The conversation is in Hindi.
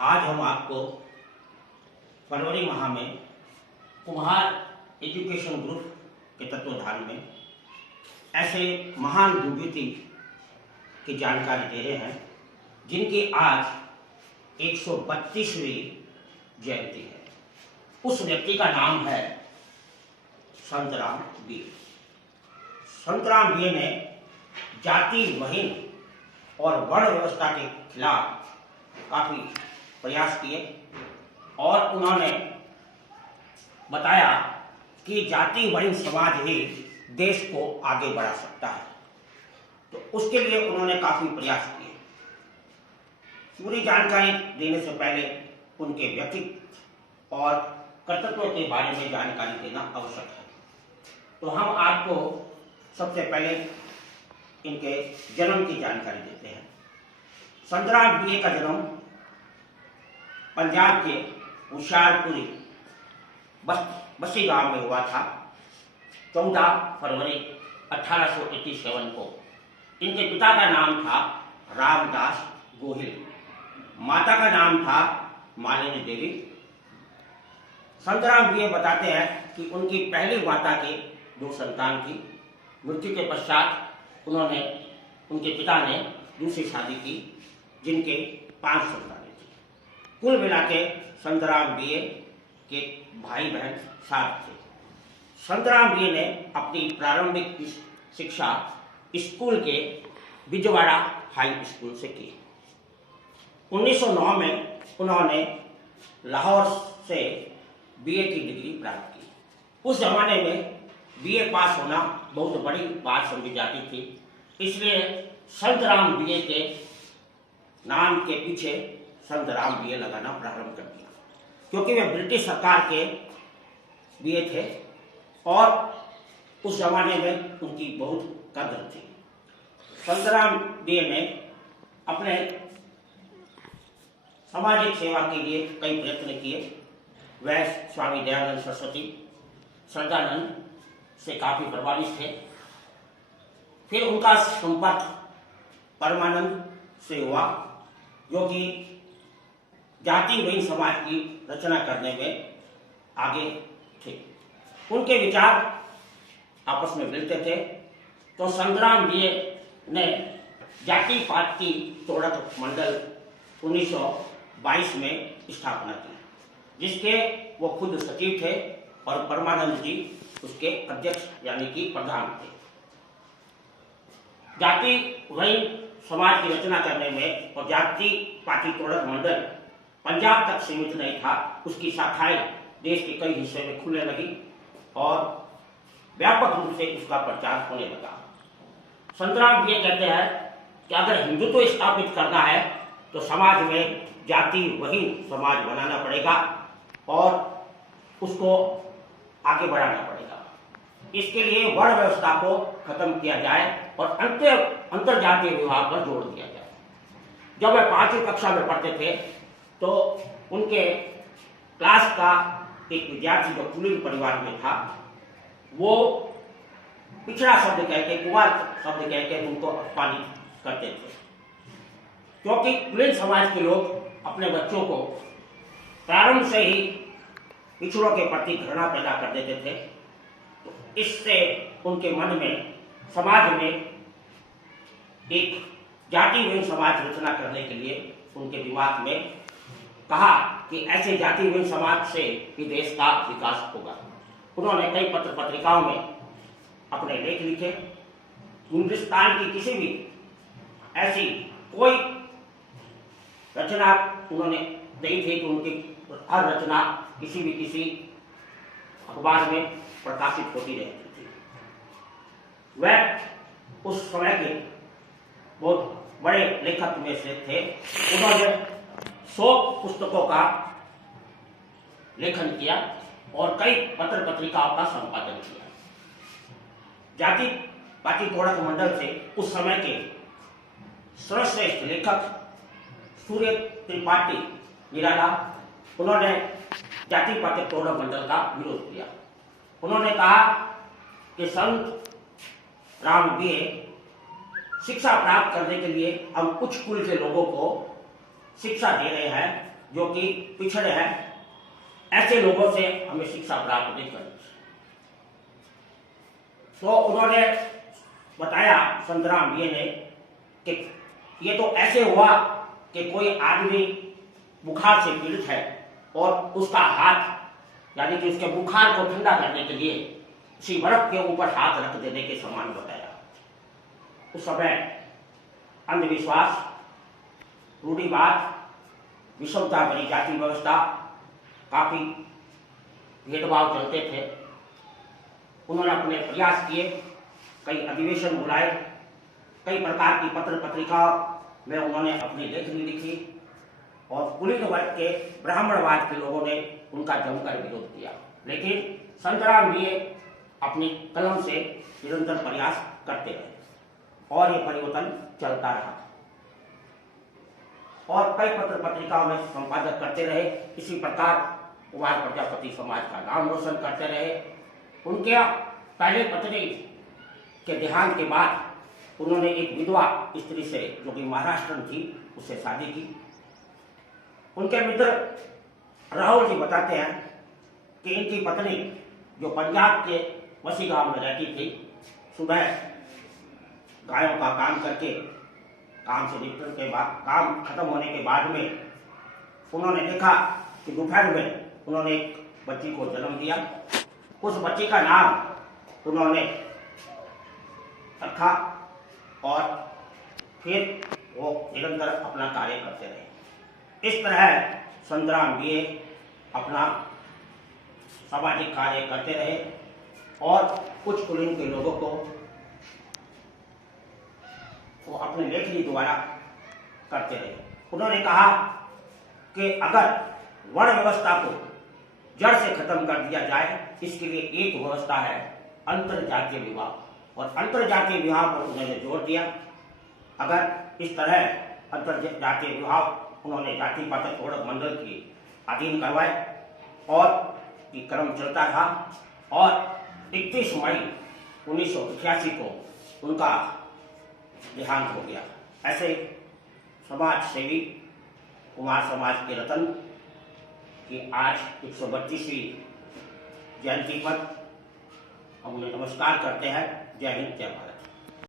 आज हम आपको फरवरी माह में कुम्हार एजुकेशन ग्रुप के तत्वाधान में ऐसे महान विभूति की जानकारी दे रहे हैं जिनकी आज 132वीं जयंती है। उस व्यक्ति का नाम है संतराम बीए। संतराम बीए ने जाति वहीन और वर्ण व्यवस्था के खिलाफ काफी प्रयास किए और उन्होंने बताया कि जाति वहीन समाज ही देश को आगे बढ़ा सकता है। तो उसके लिए उन्होंने काफी प्रयास किए। पूरी जानकारी देने से पहले उनके व्यक्तित्व और कर्तव्यों के बारे में जानकारी देना आवश्यक है। तो हम आपको सबसे पहले इनके जन्म की जानकारी देते हैं। संतराम बीए का जन्म पंजाब के होशियारपुरी बस्सी गांव में हुआ था 14 फरवरी 1887 को। इनके पिता का नाम था रामदास गोहिल, माता का नाम था मालिनी देवी। संतराम बीए बताते हैं कि उनकी पहली माता के 2 संतान थी। मृत्यु के पश्चात उनके पिता ने दूसरी शादी की जिनके 5 संतानें थी। कुल मिला के संतराम बीए के भाई बहन 7 थे। संतराम बीए ने अपनी प्रारंभिक शिक्षा स्कूल के बिजवाड़ा हाई स्कूल से की। 1909 में उन्होंने लाहौर से बीए की डिग्री प्राप्त की। उस जमाने में बीए पास होना बहुत बड़ी बात समझी जाती थी, इसलिए संतराम बीए के नाम के पीछे संतराम बीए लगाना प्रारंभ कर दिया, क्योंकि वे ब्रिटिश सरकार के बीए थे और उस जमाने में उनकी बहुत कदर थी। संतराम बीए ने अपने सामाजिक सेवा के लिए कई प्रयत्न किए। वह स्वामी दयानंद सरस्वती, सदानंद से काफी प्रभावित थे। फिर उनका संपर्क परमानंद से हुआ, जो कि जाति वहीन समाज की रचना करने में आगे थे। उनके विचार आपस में मिलते थे। तो संतराम बीए ने जाति पाति तोड़क मंडल 1922 में स्थापना की, जिसके वो खुद सचिव थे और परमानंद जी उसके अध्यक्ष यानी कि प्रधान थे। जाति वहीन समाज की रचना करने में और जाति पाति तोड़क मंडल पंजाब तक सीमित नहीं था, उसकी शाखाएं देश के कई हिस्से में खुलने लगी और व्यापक रूप से उसका प्रचार होने लगा। संतराम बीए कहते हैं कि अगर हिंदुत्व स्थापित करना है तो समाज में जाति वहीन समाज बनाना पड़ेगा और उसको आगे बढ़ाना पड़ेगा। इसके लिए वर्ण व्यवस्था को खत्म किया जाए और अंतर जातीय विवाह पर जोर दिया जाए। जब वे 5वीं कक्षा में पढ़ते थे तो उनके क्लास का एक विद्यार्थी जो कुलीन परिवार में था, वो पिछड़ा शब्द कहकर, कुमार शब्द कहकर उनको अपमानित करते थे, क्योंकि कुलीन समाज के लोग अपने बच्चों को प्रारंभ से ही पिछड़ों के प्रति घृणा पैदा कर देते थे। तो इससे उनके मन में, समाज में एक जाति वहीन समाज रचना करने के लिए उनके दिमाग में कहा कि ऐसे जाति वहीन समाज से ही देश का विकास होगा। उन्होंने कई पत्र पत्रिकाओं में अपने लेख लिखे। हिंदुस्तान की किसी भी ऐसी कोई रचना उन्होंने नहीं थी कि उनकी हर रचना किसी अखबार में प्रकाशित होती रहती थी। वह उस समय के बहुत बड़े लेखक में से थे। उन्होंने 100 पुस्तकों का लेखन किया और कई पत्र पत्रिकाओं का संपादन किया। जाति पाति तोड़क मंडल से उस समय के सर्वश्रेष्ठ लेखक सूर्य त्रिपाठी निराला, उन्होंने जाति पाति तोड़क मंडल का विरोध किया। उन्होंने कहा कि संत राम बीए शिक्षा प्राप्त करने के लिए हम कुछ कुल के लोगों को शिक्षा दे रहे हैं, जो कि पिछड़े हैं, ऐसे लोगों से हमें शिक्षा प्राप्त नहीं करनी। तो उन्होंने बताया संतराम ये ने कि ये तो ऐसे हुआ कि कोई आदमी बुखार से पीड़ित है और उसका हाथ यानी कि उसके बुखार को ठंडा करने के लिए उसी बर्फ के ऊपर हाथ रख देने के समान बताया। उस समय अंधविश्वास, रूढ़िवाद, विषमता भरी जाति व्यवस्था, काफी भेदभाव चलते थे। उन्होंने अपने प्रयास किए, कई अधिवेशन बुलाए, कई प्रकार की पत्र पत्रिकाओं में उन्होंने अपनी लेखनी लिखी और कुलीन वर्ग के ब्राह्मणवाद के लोगों ने उनका जमकर विरोध किया। लेकिन संतराम भी अपनी कलम से निरंतर प्रयास करते रहे और ये परिवर्तन चलता रहा और कई पत्र पत्रिकाओं में संपादक करते रहे। इसी प्रकार कुमार प्रजापति समाज का नाम रोशन करते रहे। उनके पहले पत्नी के देहांत के बाद उन्होंने एक विधवा स्त्री से, जो कि महाराष्ट्र थी, उससे शादी की। उनके मित्र राहुल जी बताते हैं कि इनकी पत्नी, जो पंजाब के वसी गांव में रहती थी, सुबह गायों का काम करके, काम से निपटने के बाद, काम खत्म होने के बाद में उन्होंने देखा कि दोपहर में उन्होंने एक बच्ची को जन्म दिया। उस बच्ची का नाम उन्होंने रखा और फिर वो निरंतर अपना कार्य करते रहे। इस तरह संतराम भी अपना सामाजिक कार्य करते रहे और कुछ कुलीन के लोगों को वो अपने लेखनी द्वारा करते रहे। उन्होंने कहा कि अगर वर्ण व्यवस्था को जड़ से खत्म कर दिया जाए, इसके लिए एक व्यवस्था है अंतरजातीय विवाह, और अंतरजातीय विवाह पर उन्होंने जोर दिया। अगर इस तरह अंतरजातीय विवाह उन्होंने जाति पाति तोड़क मंडल के अधीन करवाए और ये क्रम चलता रहा और 31 मई 1988 को उनका देहांत हो गया। ऐसे समाज सेवी कुमार समाज के रतन की आज 132वीं जयंती पर हम उन्हें नमस्कार करते हैं। जय हिंद, जय भारत।